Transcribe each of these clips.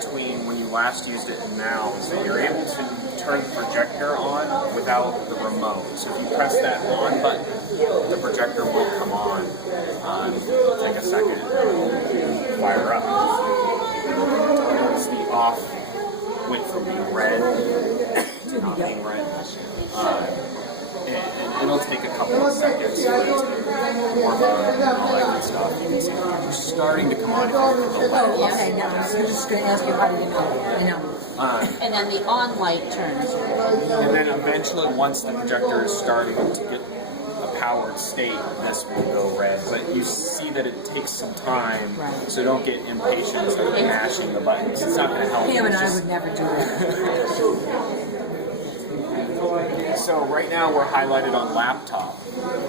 between when you last used it and now is that you're able to turn the projector on without the remote. So if you press that on button, the projector will come on. It'll take a second to fire up. Notice the off went from being red to not being red. And it'll take a couple of seconds for it to warm up and all that good stuff. You can see it's starting to come on. Okay, now I was just going to ask you how do you know? And then the on light turns. And then eventually, once the projector is starting to get a powered state, this will go red. But you see that it takes some time, so don't get impatient and start mashing the buttons. It's not going to help. Pam and I would never do that. So right now we're highlighted on laptop.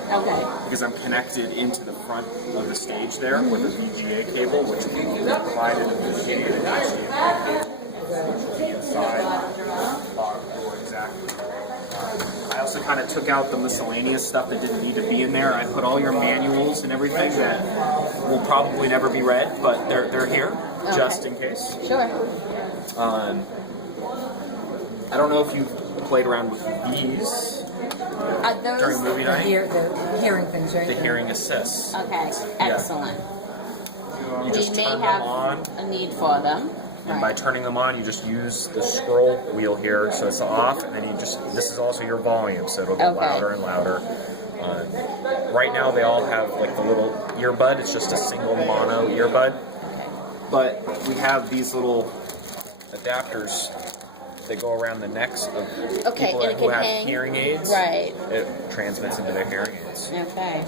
Okay. Because I'm connected into the front of the stage there with a VGA cable, which we provided a VGA and an HDMI cable, which will be inside the bottom door exactly. I also kind of took out the miscellaneous stuff that didn't need to be in there. I put all your manuals and everything that will probably never be read, but they're here just in case. Sure. I don't know if you've played around with these during movie night. The hearing things, right? The hearing assists. Okay, excellent. You just may turn them have on, a need for them. and by turning them on, you just use the scroll wheel here, so it's off, and then you just, this is also your volume, so it'll get louder and louder. Right now they all have like the little earbud, it's just a single mono earbud, but we have these little adapters that go around the necks of people who have hearing aids. Right. It transmits into their hearing aids. Okay.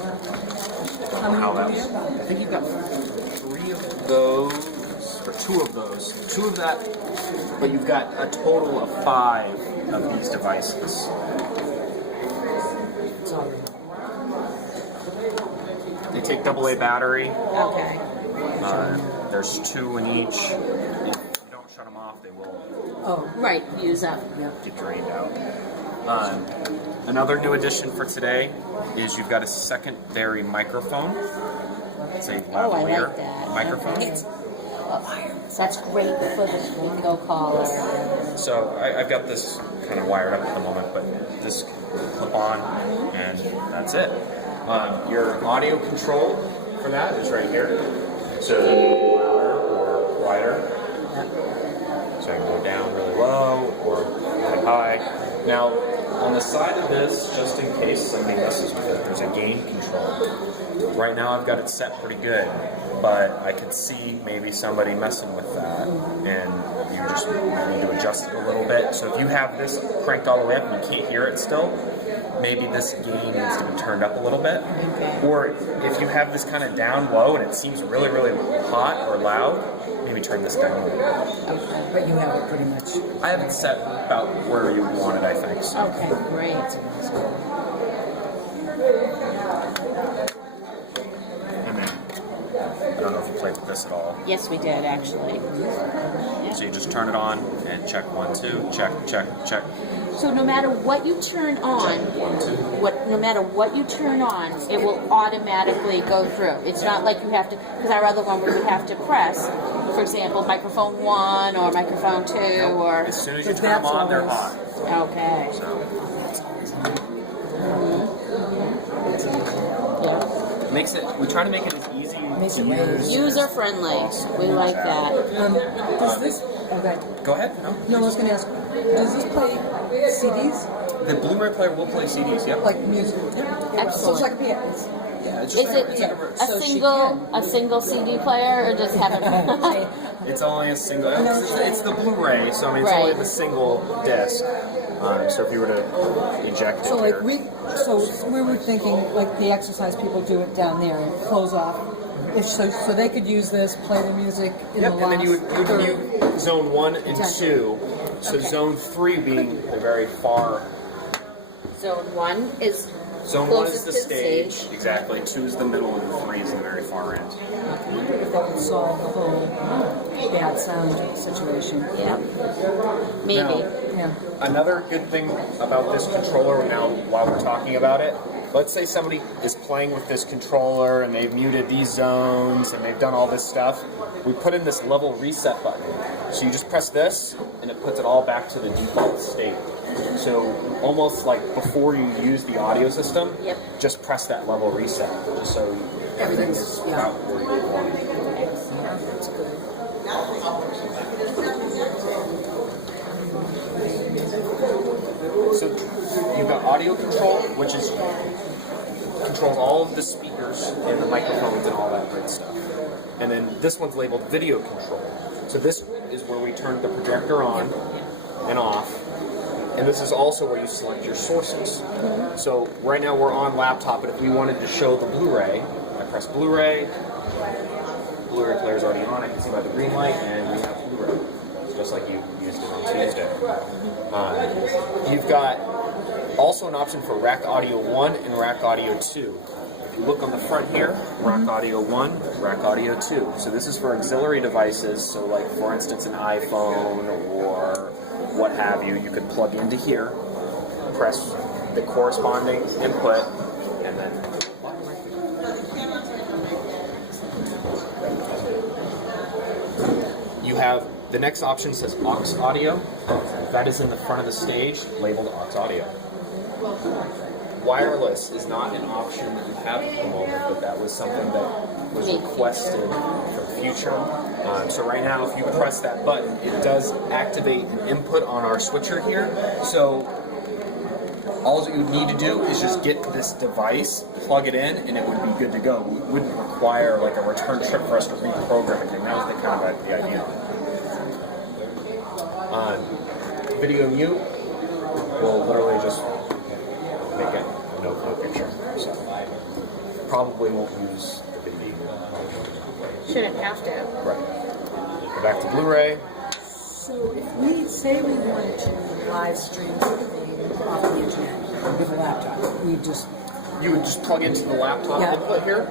I think you've got 3 of those, or 2 of those. 2 of that, but you've got a total of 5 of these devices. They take AA battery. Okay. There's 2 in each. If you don't shut them off, they will Use up. get drained out. Another new addition for today is you've got a secondary microphone. It's a lavalier like that. microphone. That's great for the video caller. So I've got this kind of wired up at the moment, but this will clip on, and that's it. Your audio control for that is right here. So you can go louder or quieter. So I can go down really low or really high. Now, on the side of this, just in case somebody messes with it, there's a gain control. Right now I've got it set pretty good, but I could see maybe somebody messing with that, and you just need to adjust it a little bit. So if you have this cranked all the way up and you can't hear it still, maybe this gain needs to be turned up a little bit. Or if you have this kind of down low and it seems really, really hot or loud, maybe turn this down a little bit. But you have it pretty much. I have it set about where you want it, I think. So. Okay, great. And then, I don't know if you played with this at all. Yes, we did actually. So you just turn it on and check 1, 2, check, check, check. So no matter what you turn on, Check 1, 2. no matter what you turn on, it will automatically go through. It's not like you have to, because our other one where you have to press, for example, microphone 1 or microphone 2 or. As soon as you turn them on, they're hot. Okay. So. Yeah. Makes it. We try to make it as easy to use. User friendly. We like that. Does this? Okay. Go ahead. No. No, I was going to ask. Does this play CDs? The Blu-ray player will play CDs. Yep. Like music? Excellent. So it's like a piano. Yeah. It's Is just it it's like a single CD player or just have it? It's only a single. It's the Blu-ray, so I mean it's only the single disc. So if you were to eject it, so like we were thinking like the exercise people do it down there and close off. If so they could use this, play the music in the last. And then you would mute zone 1 and 2. So zone 3 being the very far. Zone 1 is. Zone 1 is the stage, exactly. 2 is the middle, and 3 is the very far end. If that would solve the whole bad sound situation. Yeah. Maybe. Yeah. Another good thing about this controller, now while we're talking about it, let's say somebody is playing with this controller and they've muted these zones and they've done all this stuff. We put in this level reset button. So you just press this and it puts it all back to the default state. So almost like before you use the audio system, Yep. just press that level reset, just so everything is out where you want it. That's good. So you've got audio control, which is controls all of the speakers and the microphones and all that great stuff. And then this one's labeled video control. So this is where we turn the projector on and off. And this is also where you select your sources. So right now we're on laptop, but if we wanted to show the Blu-ray, I press Blu-ray. Blu-ray player's already on. I can see by the green light, and we have Blu-ray. It's just like you used it on Tuesday. You've got also an option for rack audio 1 and rack audio 2. If you look on the front here, rack audio 1, rack audio 2. So this is for auxiliary devices. So like, for instance, an iPhone or what have you, you could plug into here, press the corresponding input, and then you have the next option says aux audio. That is in the front of the stage, labeled aux audio. Wireless is not an option that you have at the moment, but that was something that was requested for the future. So right now, if you press that button, it does activate an input on our switcher here. So all you need to do is just get this device, plug it in, and it would be good to go. It wouldn't require like a return trip for us to reprogram anything. That was the kind of the idea. Video mute will literally just make it no picture. So probably won't use the video. Shouldn't have to. Right. Go back to Blu-ray. So if we say we wanted to live stream something off the internet with a laptop, we just You would just plug into the laptop input here.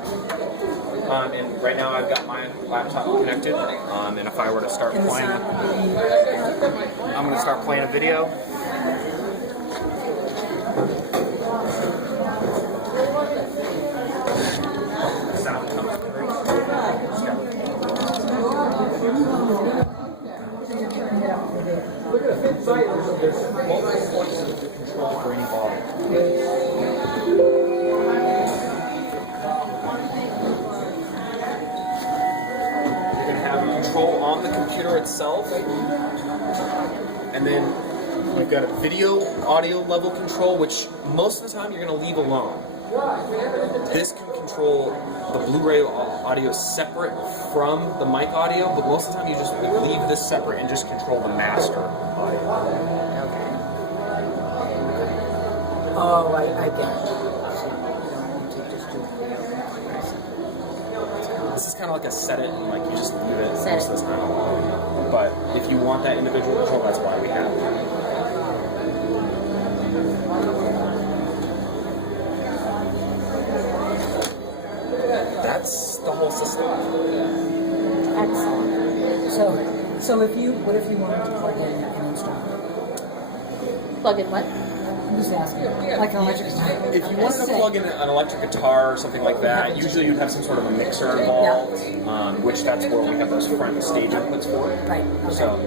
And right now I've got my laptop connected. And if I were to start playing, I'm going to start playing a video. Sound coming through. Look at the thin side. There's multiple points of control for any volume. Control on the computer itself, and then you've got a video audio level control, which most of the time you're going to leave alone. This can control the Blu-ray audio separate from the mic audio, but most of the time you just leave this separate and just control the master audio. oh, I get it. This is kind of like a set it and like you just leave it Set most it. of the time. But if you want that individual control, that's why we have it. That's the whole system. Excellent. So what if you wanted to plug in an instrument? Plug in what? I'm just asking, like an electric guitar. If you wanted to plug in an electric guitar or something like that, usually you'd have some sort of a mixer involved, which that's where we have those front stage inputs for. Right. Okay. So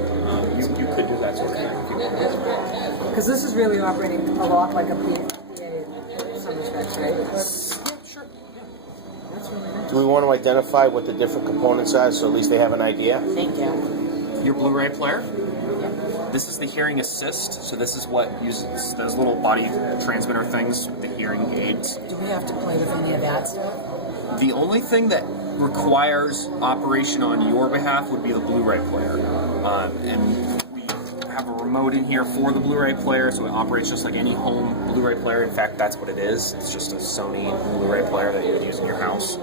you could do that sort of thing if you wanted. Because this is really operating a lot like a PA in some respects, right? Sure. That's really nice. Do we want to identify what the different components are so at least they have an idea? Thank you. Your Blu-ray player. This is the hearing assist, so this is what uses those little body transmitter things with the hearing aids. Do we have to play with any of that stuff? The only thing that requires operation on your behalf would be the Blu-ray player. And we have a remote in here for the Blu-ray player, so it operates just like any home Blu-ray player. In fact, that's what it is. It's just a Sony Blu-ray player that you would use in your house.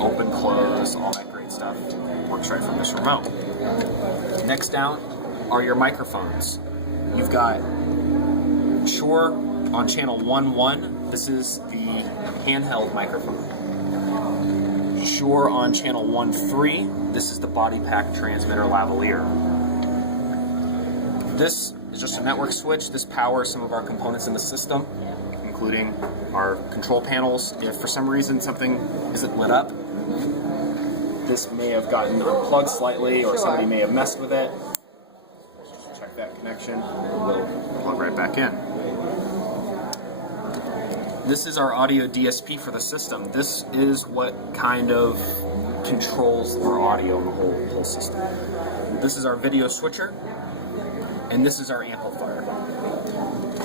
Open, close, all that great stuff. Works right from this remote. Next down are your microphones. You've got Shure on channel 1.1. This is the handheld microphone. Shure on channel 1.3. This is the body pack transmitter lavalier. This is just a network switch. This powers some of our components in the system, including our control panels. If for some reason something isn't lit up, this may have gotten unplugged slightly, or somebody may have messed with it. Just check that connection, and we'll plug right back in. This is our audio DSP for the system. This is what kind of controls our audio in the whole system. This is our video switcher, and this is our amplifier.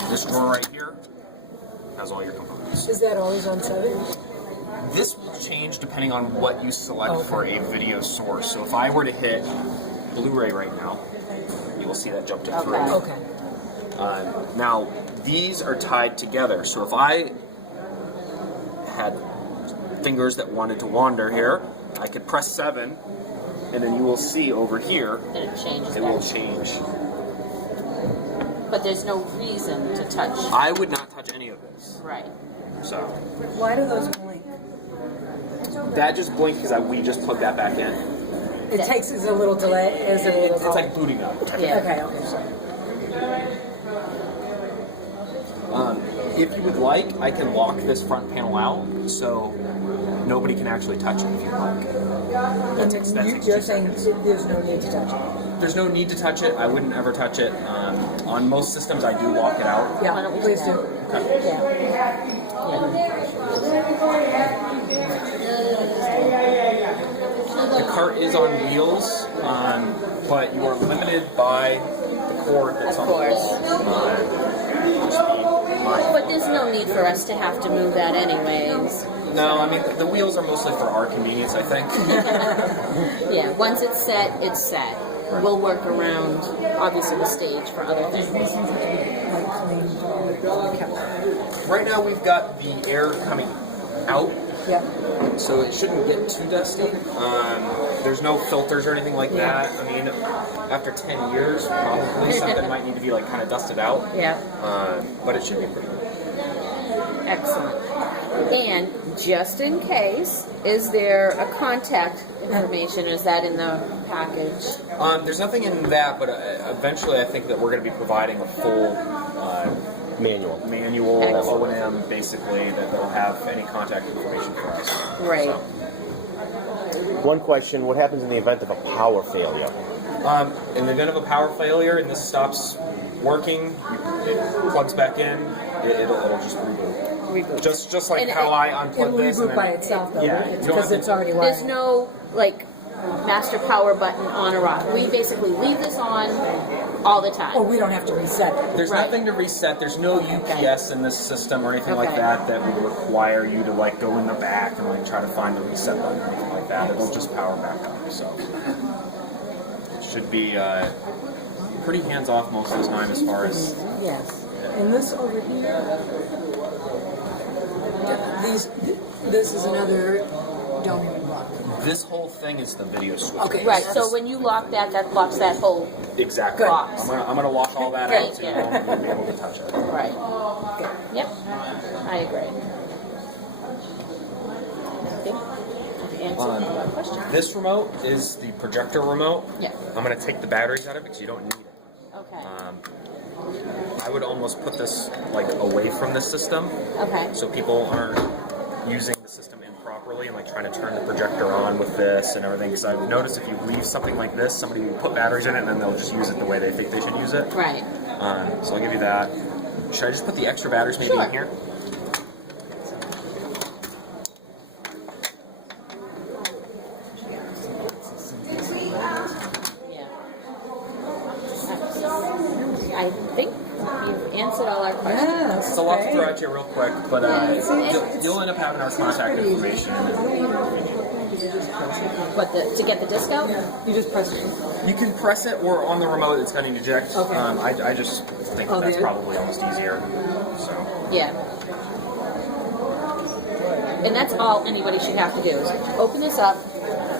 This drawer right here has all your components. Is that always on 7? This will change depending on what you select for a video source. So if I were to hit Blu-ray right now, you will see that jump to 3. Okay. Now, these are tied together. So if I had fingers that wanted to wander here, I could press 7, and then you will see over here, And it changes. it will change. But there's no reason to touch. I would not touch any of this. Right. So Why do those blink? that just blinked because we just plugged that back in. It takes is a little delay. Is a little. It's like booting up. Yeah. Okay. If you would like, I can lock this front panel out so nobody can actually touch it if you'd like. That takes You're 2 saying seconds. there's no need to touch it. There's no need to touch it. I wouldn't ever touch it. On most systems, I do lock it out. Yeah, Why don't we please do do. Okay. The cart is on wheels, but you are limited by the cord that's Of on the course. wall. Just be mindful. But there's no need for us to have to move that anyways. No, I mean, the wheels are mostly for our convenience, I think. Yeah, once it's set, it's set. We'll work around, obviously, the stage for other things. These things have to be like cleaned. Right now, we've got the air coming out, Yep. so it shouldn't get too dusty. There's no filters or anything like that. I mean, after 10 years, probably something might need to be like kind of dusted out. Yeah, But it should be pretty good. excellent. And just in case, is there a contact information? Is that in the package? There's nothing in that, but eventually I think that we're going to be providing a full Manual. manual, Excellent. O&M, basically, that will have any contact information for us. Right. So, One question: what happens in the event of a power failure? in the event of a power failure and this stops working, it plugs back in, it'll just reboot. Reboot. Just like And how I It'll unplugged this. reboot by itself though, Yeah, right? you don't Because have it's to- already There's wired. no, like, master power button on or off. We basically leave this on all the time. Or we don't have to reset it. There's Right. nothing to reset. There's no UPS in this system or anything like Okay. that would require you to like go in the back and like try to find the reset button or anything like that. It'll just power back up. So it should be pretty hands off most of the time as far as Yes. And this over here, this is another, don't even look. this whole thing is the video switch. Okay. Right, so when you lock that, that locks that whole, Exactly. Good. Box. I'm gonna lock all that Great, out so you yeah. won't be able to touch it. right. Yep, I agree. I think I've answered all our questions. This remote is the projector remote. Yeah, I'm gonna take the batteries out of it because you don't need it. okay, I would almost put this like away from the system okay. so people aren't using the system improperly and like trying to turn the projector on with this and everything. Because I've noticed if you leave something like this, somebody will put batteries in it and then they'll just use it the way they think they should use it. Right. So I'll give you that. Should I just put the extra batteries maybe Sure. in here? Yeah. I think you've answered all our questions. Yeah, that's It's a lot to great. throw at you real quick, but you'll end up having our contact information. What, to get the discount? You just press it. You can press it, or on the remote it's going to eject. Okay. I just think Oh, that's there? probably almost easier. So. Yeah. And that's all anybody should have to do is open this up,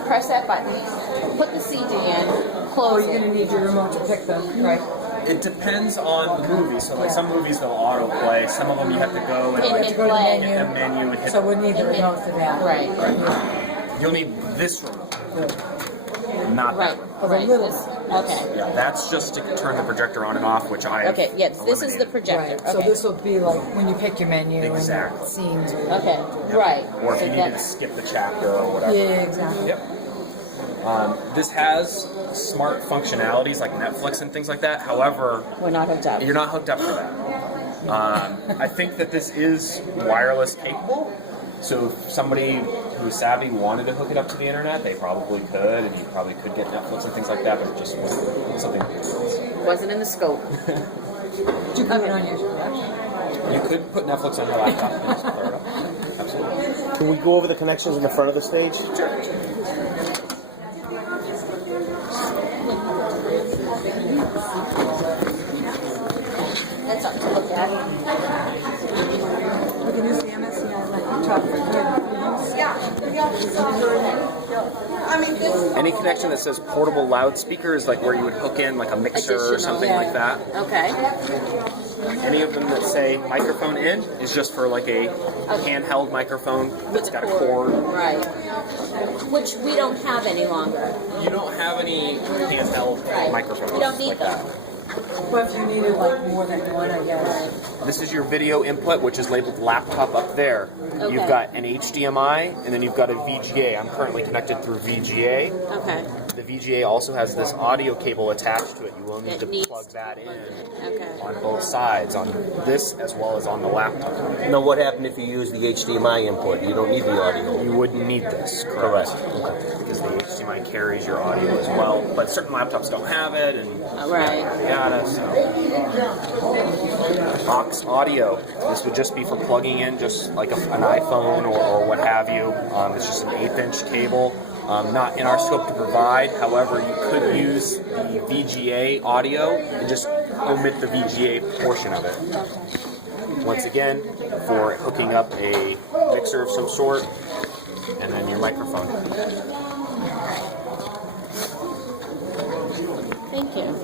press that button, put the CD in, Oh, close you're it. gonna need your remote to pick them, right? It depends on the movie. So like some movies they'll autoplay. Some of them you have to go and And like hit Go to play. hit the menu and hit. So we need the remote for that. Right. You'll need this remote. Good. not Right. that remote. Oh, the Right. little This- one. okay. Yeah, that's just to turn the projector on and off, which I have Okay. Yes. This is the eliminated. projector. Right. So Okay. this will be like when you pick your menu Exactly. and scenes. Okay. Right. Or if So you needed to that's- skip the chapter or whatever. Yeah, exactly. Yep. This has smart functionalities like Netflix and things like that. However, We're not hooked up. you're not hooked up for that. I think that this is wireless capable. So if somebody who's savvy wanted to hook it up to the internet, they probably could, and you probably could get Netflix and things like that, but it just wasn't something. Wasn't in the scope. Did you put it on your You could put Netflix on your laptop and just fire it up. Absolutely. Can we go over the connections in the front of the stage? That's something to look at. We can use the MSCI like top for Any connection that says portable loudspeaker is like where you would hook in like a mixer or Additional, something yeah. like that. Okay. Any of them that say microphone in is just for like a handheld microphone that's got a cord. Right. Which we don't have any longer. You don't have any handheld Right. microphones You don't need like them. that. But if you needed like more than one, I guess. This is your video input, which is labeled laptop up there. Okay. You've got an HDMI, and then you've got a VGA. I'm currently connected through VGA. Okay. The VGA also has this audio cable attached to it. You will need It to needs plug that in Okay. on both sides, on this as well as on the laptop. Now, what happened if you use the HDMI input? You don't need the audio. You wouldn't need this, Correct. because the HDMI carries your audio as well. But certain laptops don't have it, and Right. yada. So, aux audio. This would just be for plugging in, just like an iPhone or what have you. It's just an 1/8" cable. Not in our scope to provide. However, you could use the VGA audio and just omit the VGA portion of it. Once again, for hooking up a mixer of some sort, and then your microphone. Thank you.